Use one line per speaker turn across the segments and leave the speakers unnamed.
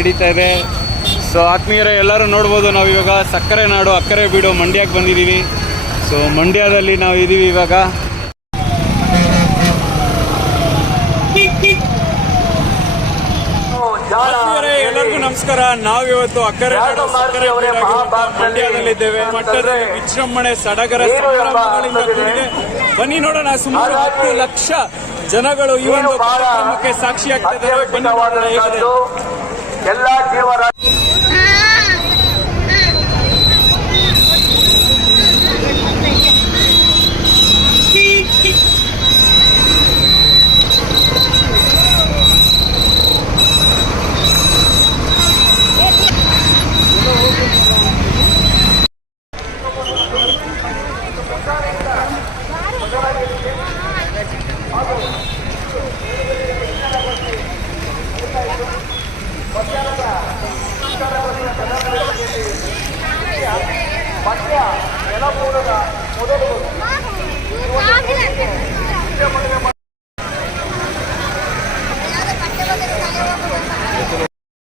ನಡೀತಾ ಇದೆ. ಸೊ ಆತ್ಮೀಯರೇ ಎಲ್ಲರೂ ನೋಡ್ಬೋದು ನಾವು ಇವಾಗ ಸಕ್ಕರೆ ನಾಡು ಅಕ್ಕರೆ ಬೀಡು ಮಂಡ್ಯಕ್ಕೆ ಬಂದಿದ್ದೀವಿ. ಸೊ ಮಂಡ್ಯದಲ್ಲಿ ನಾವು ಇದ್ದೀವಿ ಇವಾಗ. ಎಲ್ಲರಿಗೂ ನಮಸ್ಕಾರ. ನಾವಿವತ್ತು ಅಕ್ಕರೆ ನಾಡು ಸಕ್ಕರೆ ಮಂಡ್ಯದಲ್ಲಿದ್ದೇವೆ. ಮಠದ ವಿಜೃಂಭಣೆ ಸಡಗರ ಸಂಭ್ರಮಗಳಿಂದ ಕೂಡಿದೆ. ಬನ್ನಿ ನೋಡೋಣ ಸುಮಾರು ಹತ್ತು ಲಕ್ಷ ಜನಗಳು ಈ ಒಂದು ಕಾರ್ಯಕ್ರಮಕ್ಕೆ ಸಾಕ್ಷಿಯಾಗ್ತಿದ್ದಾರೆ. ಬನ್ನಿ ನೋಡೋಣ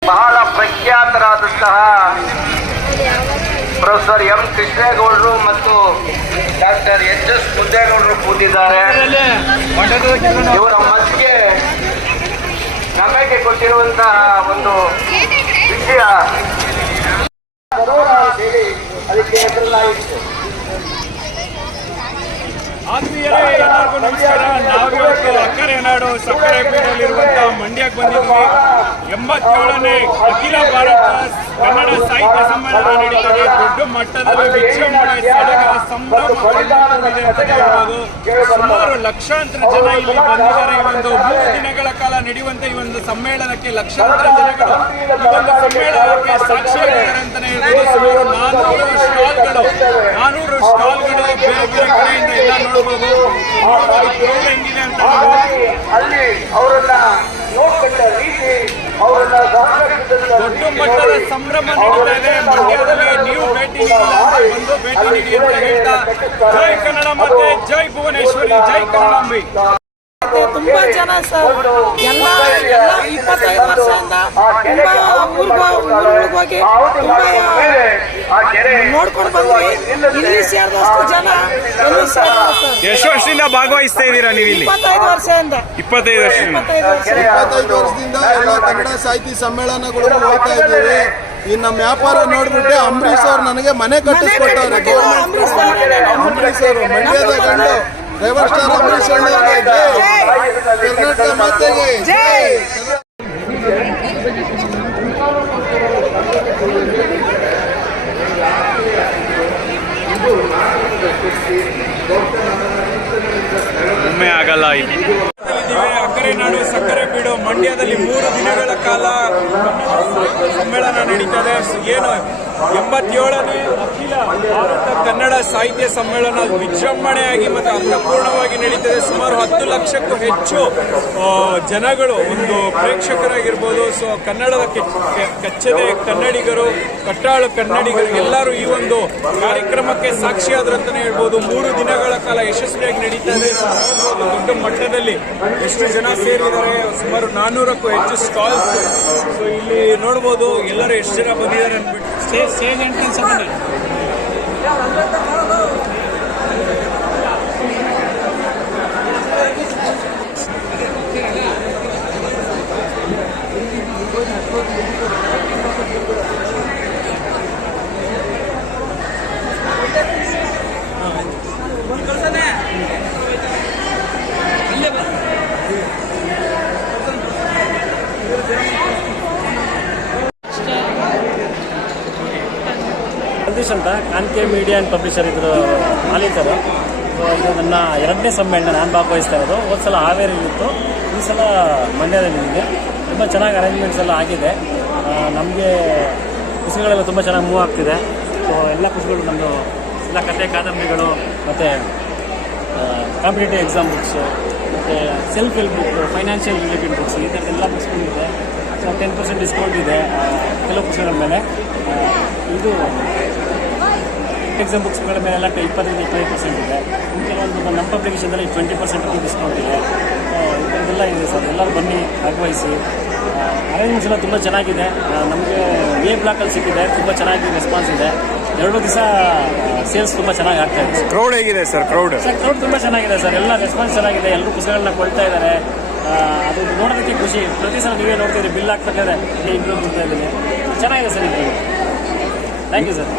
ಬಹಳ ಪ್ರಖ್ಯಾತರಾದಂತಹ ಪ್ರೊಫೆಸರ್ ಎಂ ಕೃಷ್ಣೇಗೌಡರು ಮತ್ತು ಡಾಕ್ಟರ್ ಎಚ್ ಎಸ್ ಮುದ್ದೇಗೌಡರು ಕೂತಿದ್ದಾರೆ. ಇವರ ಮಧ್ಯೆ ನಮಗೆ ಕೊಟ್ಟಿರುವಂತಹ ಒಂದು ವಿಷಯ ಹೆಸರನ್ನಾಯಿತು
ಆತ್ಮೀಯರೇ, ಎಲ್ಲರಿಗೂ ನಮಸ್ಕಾರ. ನಾವಿವತ್ತು ಅಕ್ಕರೆ ನಾಡು ಸಕ್ಕರೆ ಬೀಡಲ್ಲಿರುವಂತಹ ಮಂಡ್ಯಕ್ಕೆ ಬಂದಿದ್ದೀವಿ. ಎಂಬತ್ತೇಳನೇ ಅಖಿಲ ಭಾರತ ಕನ್ನಡ ಸಾಹಿತ್ಯ ಸಮ್ಮೇಳನ ನಡೀತದೆ. ದೊಡ್ಡ ಮಟ್ಟದಲ್ಲಿ ವಿಜೃಂಭಣೆ, ಸಡಗರ ಕೂಡಿದೆ ಅಂತಾನೆ ಹೇಳ್ಬೋದು. ಸುಮಾರು ಲಕ್ಷಾಂತರ ಜನ ಇಲ್ಲಿ ಬಂದಿದ್ದಾರೆ. ಈ ಒಂದು ಮೂರು ದಿನಗಳ ಕಾಲ ನಡೆಯುವಂತ ಈ ಒಂದು ಸಮ್ಮೇಳನಕ್ಕೆ ಲಕ್ಷಾಂತರ ಜನಗಳು ಈ ಒಂದು ಸಮ್ಮೇಳನಕ್ಕೆ ಸಾಕ್ಷಿಯಾಗಿದ್ದಾರೆ ಅಂತಾನೆ ಹೇಳ್ಬೋದು ಸುಮಾರು ನಾನೂರು ಸ್ಟಾಲ್ಗಳು ನಾನೂರು ಸ್ಟಾಲ್ಗಳು ಬೇರೆ ಬೇರೆ ಕಡೆಯಿಂದ ಎಲ್ಲ ನೋಡಬಹುದು ನೋಡಬಹುದು ಕ್ರೌಡ್ ಹೆಂಗಿದೆ ಅಂತ
ಹಾಗಾಗಿ ಅಲ್ಲಿ ಅವರನ್ನ ನೋಡ್ಕೊಂಡ ರೀತಿ ಅವರನ್ನ
ಮಟ್ಟದ ಸಂಭ್ರಮ ನಡೀತಾ ಮಂಡ್ಯದಲ್ಲಿ ನೀವು ಭೇಟಿ ನೀಡಿಲ್ಲ ಭೇಟಿ ನೀಡಿ ಅಂತ ಹೇಳ್ತಾ ಜೈ ಕನ್ನಡ ಮತ್ತೆ ಜೈ ಭುವನೇಶ್ವರಿ ಜೈ ಕನ್ನಡಾಂಬಿ.
ತುಂಬಾ ಜನ ಸರ್. ಎಲ್ಲ ಎಲ್ಲ ಇಪ್ಪತ್ತೈದು ವರ್ಷದಿಂದ ತುಂಬಾ ಊರ್ಗ ಊರುಗಳಿಗೆ ಹೋಗಿ ತುಂಬಾ ನೋಡ್ಕೊಂಡು ಬಂದ್ವಿ. ಇಲ್ಲಿ ಸೇರಿದಷ್ಟು ಜನ ಎಲ್ಲೂ ಸೇರಿಲ್ಲ ಸರ್.
ಎಷ್ಟು ವರ್ಷದಿಂದ ಭಾಗವಹಿಸ್ತಾ ಇದ್ದೀರಾ ನೀವು ಇಲ್ಲಿ
ಇಪ್ಪತ್ತೈದು ವರ್ಷದಿಂದ.
ಇಪ್ಪತ್ತೈದು ವರ್ಷದಿಂದ.
ಇಪ್ಪತ್ತೈದು ವರ್ಷ.
ಇಪ್ಪತ್ತೈದು ವರ್ಷದಿಂದ ಎಲ್ಲ ಕನ್ನಡ ಸಾಹಿತ್ಯ ಸಮ್ಮೇಳನಗಳು ಹೋಗ್ತಾ ಇದ್ದೀವಿ. ಇನ್ನ ನಮ್ಮ ವ್ಯಾಪಾರ ನೋಡ್ಬಿಟ್ಟು ಅಂಬರೀಶ್ ಅವ್ರು ನನಗೆ ಮನೆ ಕಟ್ಟಿಸ್ಕೊಟ್ಟವ್ರೆ.
ಅಂಬರೀಶ್ ಅವರು
ಮಂಡ್ಯದ ಗಂಡು. ರೇವರ್ ಸ್ಟಾರ್ ಅಂಬರೀಶ್ ಕರ್ನಾಟಕ ಮಾತೆಗೆ
ಒಮ್ಮೆ ಆಗಲ್ಲ ಇದು ಅಕ್ಕರೆ ನಾಡು ಸಕ್ಕರೆ ಬೀಡು. ಮಂಡ್ಯದಲ್ಲಿ ಮೂರು ದಿನಗಳ ಕಾಲ ಸಮ್ಮೇಳನ ನಡೀತದೆ. ಏನು, ಎಂಬತ್ತೇಳನೇ ಅಖಿಲ ಭಾರತ ಕನ್ನಡ ಸಾಹಿತ್ಯ ಸಮ್ಮೇಳನ ವಿಜೃಂಭಣೆಯಾಗಿ ಮತ್ತು ಅರ್ಥಪೂರ್ಣವಾಗಿ ನಡೀತದೆ. ಸುಮಾರು ಹತ್ತು ಲಕ್ಷಕ್ಕೂ ಹೆಚ್ಚು ಜನಗಳು, ಒಂದು ಪ್ರೇಕ್ಷಕರಾಗಿರ್ಬೋದು, ಸೊ ಕನ್ನಡದ ಕಚ್ಚದೆ ಕನ್ನಡಿಗರು, ಕಟ್ಟಾಳು ಕನ್ನಡಿಗರು, ಎಲ್ಲರೂ ಈ ಒಂದು ಕಾರ್ಯಕ್ರಮಕ್ಕೆ ಸಾಕ್ಷಿಯಾದ್ರಂತಲೇ ಹೇಳ್ಬೋದು. ಮೂರು ದಿನಗಳ ಕಾಲ ಯಶಸ್ವಿಯಾಗಿ ನಡೀತದೆ. ದೊಡ್ಡ ಮಟ್ಟದಲ್ಲಿ ಎಷ್ಟು ಜನ ಸೇರಿದ್ದಾರೆ. ಸುಮಾರು ನಾನ್ನೂರಕ್ಕೂ ಹೆಚ್ಚು ಸ್ಟಾಲ್ಸ್ ಸೊ ಇಲ್ಲಿ ನೋಡ್ಬೋದು ಎಲ್ಲರೂ ಎಷ್ಟು ಜನ ಬಂದಿದ್ದಾರೆ ಅಂದ್ಬಿಟ್ಟು. ಸೇಮ್ ಎಂಟ್ರೆನ್ಸ್
ಜಗದೀಶ್ ಅಂತ ಕಾನ್ಕೆ ಮೀಡಿಯಾ ಆ್ಯಂಡ್ ಪಬ್ಲಿಷರ್ ಇದ್ರ ಮಾಲೀಕರು. ಸೊ ಇದು ನನ್ನ ಎರಡನೇ ಸಮ್ಮೇಳನ ನಾನು ಭಾಗವಹಿಸ್ತಾ ಇರೋದು. ಹೋದ ಸಲ ಹಾವೇರಿಲಿತ್ತು ಈ ಸಲ ನಿಮಗೆ ತುಂಬ ಚೆನ್ನಾಗಿ ಅರೇಂಜ್ಮೆಂಟ್ಸ್ ಎಲ್ಲ ಆಗಿದೆ. ನಮಗೆ ಪುಸ್ತಕಗಳೆಲ್ಲ ತುಂಬ ಚೆನ್ನಾಗಿ ಮೂವ್ ಆಗ್ತಿದೆ. ಸೊ ಎಲ್ಲ ಪುಸ್ತಕಗಳು ನಮ್ಮದು ಎಲ್ಲ ಕತೆ ಕಾದಂಬರಿಗಳು ಮತ್ತು ಕಾಂಪಿಟೇಟಿವ್ ಎಕ್ಸಾಮ್ ಬುಕ್ಸು ಮತ್ತು self help book financial related books ಈ ಎಲ್ಲ ಬುಕ್ಸ್ಗಳಿದೆ ಸೊ ಟೆನ್ ಪರ್ಸೆಂಟ್ ಡಿಸ್ಕೌಂಟ್ ಇದೆ. ಕೆಲವು ಪುಸ್ತಕಗಳ ಮೇಲೆ. ಆ, ಇದು ಎಕ್ಸಾಮ್ ಬುಕ್ಸ್ಗಳ ಮೇಲೆಲ್ಲ ಇಪ್ಪತ್ತರಿಂದ ಇಪ್ಪತ್ತೈದು ಪರ್ಸೆಂಟ್ ಇದೆ. ಕೆಲವೊಂದು ನಮ್ಮ ಪಬ್ಲಿಕೇಶನ್ದಲ್ಲಿ ಟ್ವೆಂಟಿ ಪರ್ಸೆಂಟ್ ಡಿಸ್ಕೌಂಟ್ ಇದೆ. ಇದೆಲ್ಲ ಇದೆ ಸರ್. ಎಲ್ಲರೂ ಬನ್ನಿ ಭಾಗವಹಿಸಿ. ಅರೇಂಜ್ಮೆಂಟ್ಸ್ ಎಲ್ಲ ತುಂಬ ಚೆನ್ನಾಗಿದೆ. ನಮಗೆ ಎ ಬ್ಲಾಕಲ್ಲಿ ಸಿಕ್ಕಿದೆ. ತುಂಬ ಚೆನ್ನಾಗಿ ರೆಸ್ಪಾನ್ಸ್ ಇದೆ. ಎರಡು ದಿವಸ ಸೇಲ್ಸ್ ತುಂಬ ಚೆನ್ನಾಗಿ ಆಗ್ತಾ ಇದೆ.
ಕ್ರೌಡ್ ಹೇಗಿದೆ ಸರ್? ಕ್ರೌಡ್
ಸರ್ ಕ್ರೌಡ್ ತುಂಬ ಚೆನ್ನಾಗಿದೆ ಸರ್. ಎಲ್ಲ ರೆಸ್ಪಾನ್ಸ್ ಚೆನ್ನಾಗಿದೆ. ಎಲ್ಲರೂ ಪುಸ್ತಕಗಳನ್ನ ಕೊಡ್ತಾ ಇದ್ದಾರೆ. ಅದು ನೋಡೋದಕ್ಕೆ ಖುಷಿ. ಪ್ರತಿ ಸಲ ನೀವೇ ನೋಡ್ತೀರಿ ಬಿಲ್ ಹಾಕ್ಬೇಕಾದ್ರೆ ಇಂಪ್ರೂವ್ ಮಾಡ್ತಾ ಇದ್ದೀನಿ. ಚೆನ್ನಾಗಿದೆ sir improve thank you sir